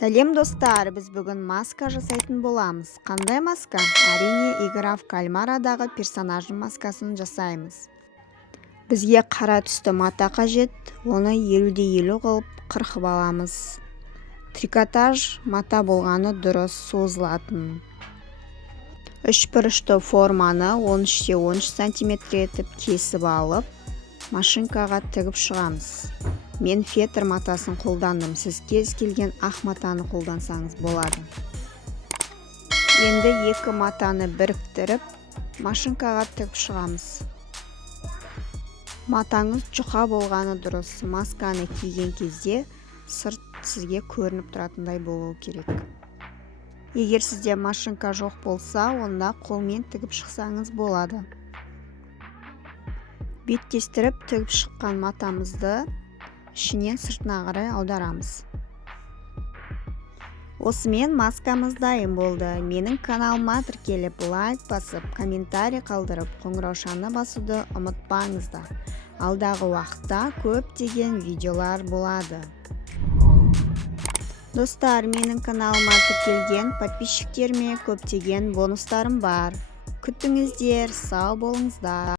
Сәлем достар, біз бүгін маска жасайтын боламыз. Қандай маска? Әрине, Игра в кальмарадағы персонаждың маскасын жасаймыз. Бізге қара түсті мата қажет, оны 50-50 қылып қырқып аламыз. Трикотаж мата болғаны дұрыс, созылатын. Үшбұрышты форманы 13-13 см етіп кесіп алып, машинкаға тігіп шығамыз. Мен фетр матасын қолдандым, сіз кез келген ақ матаны қолдансаңыз болады. Енді екі матаны біріктіріп, машинкаға тігіп шығамыз. Матаңыз жұқа болғаны дұрыс, масканы киген кезде сырт сізге көрініп тұратындай болуы керек. Егер сізде машинка жоқ болса, онда қолмен тігіп шықсаңыз болады. Беттестіріп тігіп шыққан матамызды ішінен сыртына қарай аударамыз. Осымен маскамыз дайын болды. Менің каналыма тіркеліп, лайк басып, комментарий қалдырып, қоңыраушаны басуды ұмытпаңыздар. Алдағы уақытта көптеген видеолар болады. Достар, менің каналыма тіркелген подписчиктеріме көптеген бонустарым бар. Күтіңіздер, сау болыңыздар.